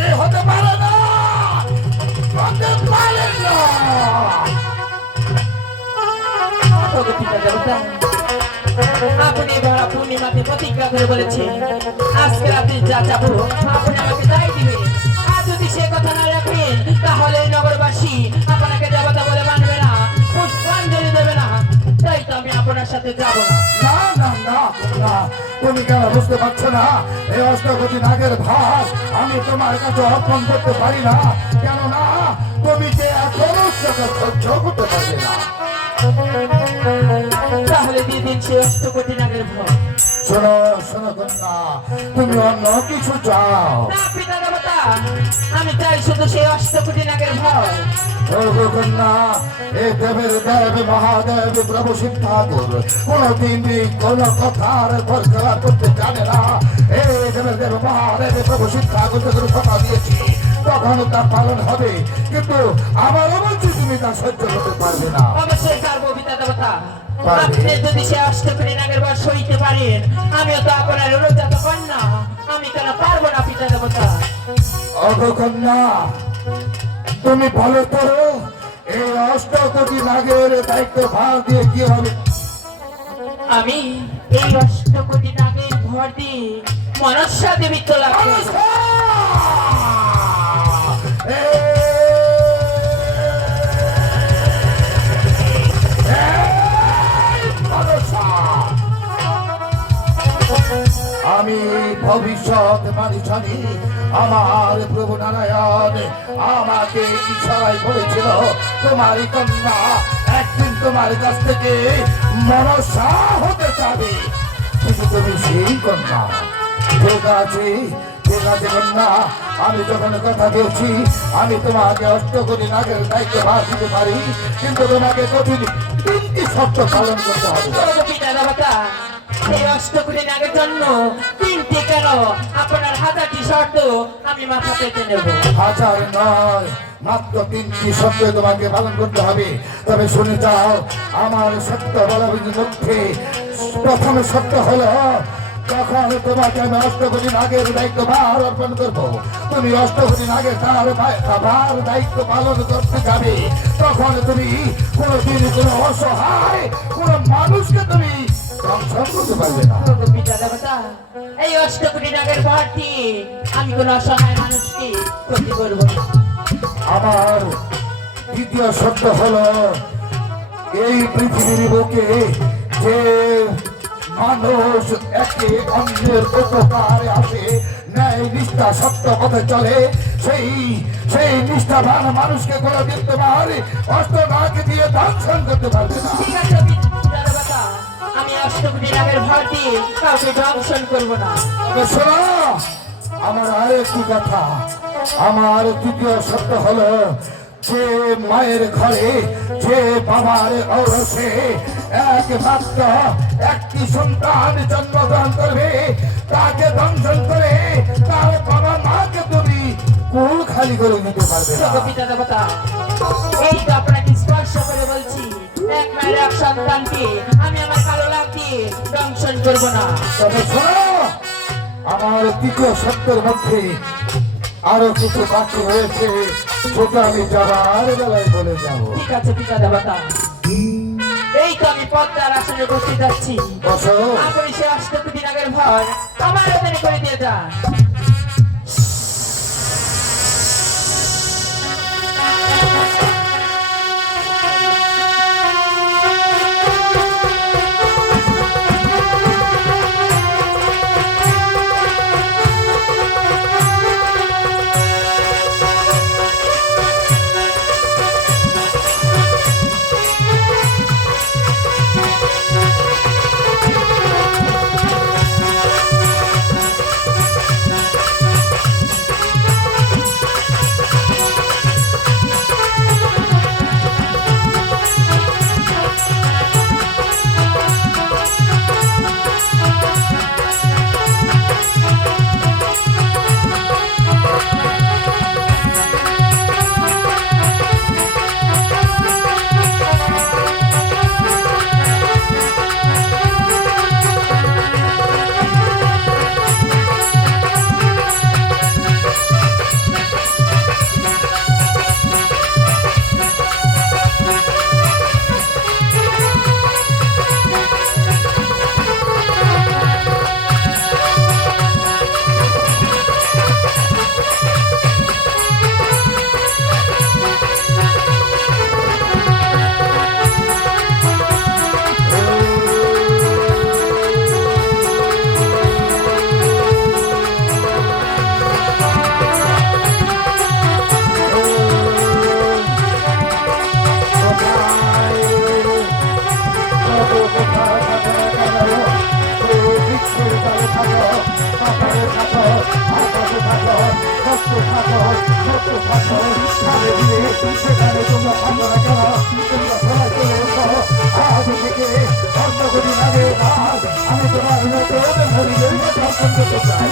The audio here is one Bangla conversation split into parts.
কে হতে পারে না, হতে পারে না। আপনি ধরা পূর্ণিমাতে প্রতিজ্ঞা করে বলেছে আজকে রাতে যা যাবো আপনি আমাকে তাই দিবেন। আর যদি সে কথা না রাখেন তাহলে নগরবাসী আপনাকে দেবতা বলে মানবে না, পুষ্পাঞ্জলি দেবে না। তাই তো আমি আপনার সাথে যাব না। না না না না, তুমি কেন বুঝতে পারছো না? এই অষ্টকোটি নাগের ভার আমি তোমার কাছে অর্পণ করতে পারি না, কেননা তুমি যে এখনো সেটা সহ্য করতে পারবে না। তাহলে দিয়ে দিন সে অষ্টকোটি নাগের ভয়। শোনো শোনো কন্যা, তুমি অন্য কিছু চাও না পিতা দেবতা, আমি চাই শুধু সেই অষ্টকোটি নাগের ভয়। কন্যা, এ দেবের দেব মহাদেব প্রভু শিব ঠাকুর কোনদিন কোন কথার ফরকলা করতে জানে না। এই দেবের দেব মহাদেব প্রভু শিব ঠাকুর যখন কথা দিয়েছি তখন তা পালন হবে, কিন্তু আমারও বলছি তুমি তা সহ্য করতে পারবে না। অবশ্যই পারবো পিতা দেবতা। আপনি যদি সে অষ্টকোটি নাগের ভয় সইতে পারেন, আমিও তো আপনার রোজাত কন্যা, আমি কেন পারবো না পিতা দেবতা। কন্যা, তুমি বলো তো এই অষ্টকোটি নাগের দায়িত্ব ভার দিয়ে কি হবে? আমি এই অষ্টকোটি নাগের ভর দিয়ে মনসা দেবী তো লাভ করব। আমি ভবিষ্যৎ মানি জানি, আমার প্রভু নারায়ণ আমাকে ইচ্ছায় বলেছিল তোমারই কন্যা একদিন তোমার কাছ থেকে মনসা হতে চাবে, কিন্তু তুমি সেই কন্যা। ঠিক আছে ঠিক আছে কন্যা, আমি যখন কথা দিয়েছি আমি তোমাকে অষ্টকোটি নাগের দায়িত্ব ভার দিতে পারি, কিন্তু তোমাকে কঠিন 3টি শর্ত পালন করতে হবে। পিতা দেবতা, এই অষ্টকোটি নাগের জন্য 3টি কেন আপনার 1000টি শর্ত আমি মাথা পেতে নেব। হাজার নয়, মাত্র 3টি শর্ত তোমাকে পালন করতে হবে। তবে শুনে যাও, আমার সত্য বলার মধ্যে প্রথম সত্য হলো যখন তোমাকে আমি অষ্টকোটি নাগের দায়িত্ব ভার অর্পণ করবো, তুমি অষ্টকোটি নাগের তার ভার দায়িত্ব পালন করতে যাবে, তখন তুমি কোনোদিন কোনো অসহায় কোনো মানুষকে তুমি দংশন করতে পারবে না। পিতা দেবতা, এই অষ্টকোটি নাগের ভর দিয়ে আমি কোন অসহায় মানুষকে ক্ষতি করবো না। আমার দ্বিতীয় সত্য হলো এই পৃথিবীর বুকে যে মানুষ একে অন্যের উপকারে আসে, ন্যায় নিষ্ঠা সত্য পথে চলে, সেই নিষ্ঠাবান মানুষকে কোনোদিন তোমার অষ্টনাগ দিয়ে দংশন করতে পারবে না। ঠিক আছে পিতা দেবতা, আমি অষ্টকোটি নাগের ভর দিয়ে কাউকে দংশন করবো না। তবে শোনো, আমার আরেকটি কথা, আমার তৃতীয় সত্য হলো যে মায়ের ঘরে যে বাবার ঔরসে একমাত্র একটি সন্তান জন্মগ্রহণ করবে, তাকে দংশন করে তার বাবা মাকে তুমি কুল খালি করে দিতে পারবে না। পিতা দেবতা, এই তো আপনাকে স্পর্শ করে বলছি, এক মায়ের এক সন্তানকে আমি আমার কালো লাভ দিয়ে দংশন করবো না। তবে শোনো, আমার তৃতীয় সত্যের মধ্যে আরো কিছু বাকি রয়েছে, সেটা আমি যাবার বেলায় বলে যাব। ঠিক আছে পিতা দেবতা, এই তো আমি পদ্মার আসনে বসে যাচ্ছি, বসো। আপনি সে অষ্টকোটি নাগের ভর আমার অধীনে করে দিয়ে যান। ভক্ত থাকো, খালে দিলে সেখানে তোমরা থাকো না কেন? তোমরা সবাই চলে এসো। আজ থেকে অন্য কোটি লাগে আমি তোমার নতুন হরিদের দর্শন করতে চাই।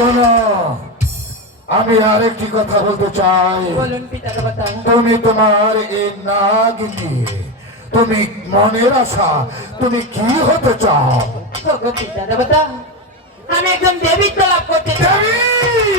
শোনো, আমি আরেকটি কথা বলতে চাই। বলুন পিতা দেবতা। তুমি তোমার এই নাগিনী, তুমি মনের আশা, তুমি কি হতে চাও? ওগো পিতা দেবতা, আমি একজন দেবীত্ব লাভ করতে চাই। দেবী,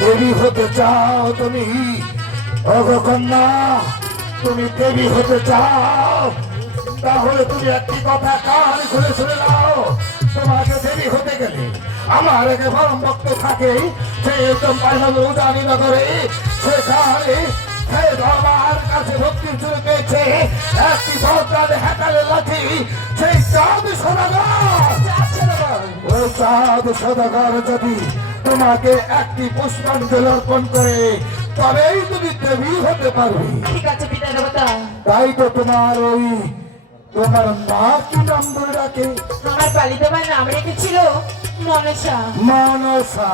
দেবী হতে চাও তুমি? ওগো কন্যা, তুমি দেবী হতে চাও? তাহলে তুমি একটি কথা কান খুলে শুনে নাও। তোমাকে দেবী হতে গেলে আমার একে পরম ভক্ত থাকে, সে উজানি নগরে, সেখানে আমার কাছে ভক্তি শুরু পেয়েছে একটি বড় হাতালে লাঠি, সেই চাঁদ সদাগর। ওই চাঁদ সদাগর যদি তোমাকে একটি পুষ্পাঞ্জলি অর্পণ করে তবেই তুমি দেবী হতে পারবে। ঠিক আছে পিতা দেবতা। তাই তো তোমার তোমার মা কি নাম ধরে ডাকে? আমার পালিত মায়ের নাম রেখেছিল মনসা। মনসা।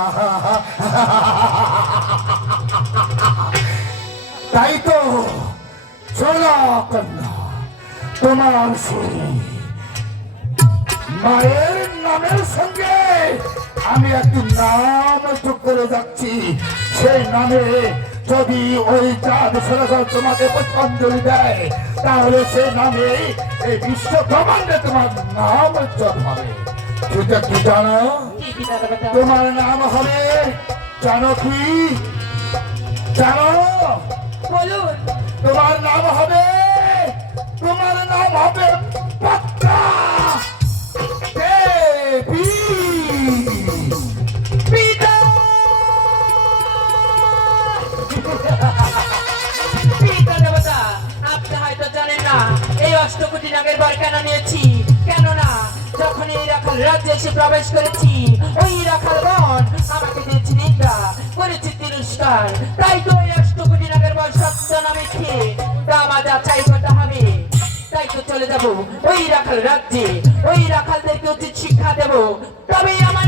তাই তো চলো কন্যা, তোমার সেই মায়ের নামের সঙ্গে আমি একটি নাম যোগ করে যাচ্ছি। সেই নামে যদি ওই চাঁদ সরকার তোমাকে পুষ্পাঞ্জলি দেয় তাহলে সেই নামে এই বিশ্ব ব্রহ্মাণ্ডে তোমার নাম উজ্জ্বল হবে। সেটা কি জানো? কি পিতা দেবতা? তোমার নাম হবে জানো কি? জানো? বলুন। তোমার নাম হবে পদ্মা দেবী। পিতা পিতা দেবতা, আপনি হয়তো জানেন না এই অষ্টকোটি নাগের বর কেন নিয়েছি। কেননা যখন এই রাখাল রাজ্যে এসে প্রবেশ করেছি, ওই রাখাল বন আমাকে দিয়েছে নিন্দা, করেছে তিরস্কার। তাই তো এই অষ্টকোটি নাগের বর সত্য নামে খেয়ে দামা যাচাই করতে হবে। তাই তো চলে যাব ওই রাখাল রাজ্যে, ওই রাখালদেরকে উচিত শিক্ষা দেব, তবেই আমার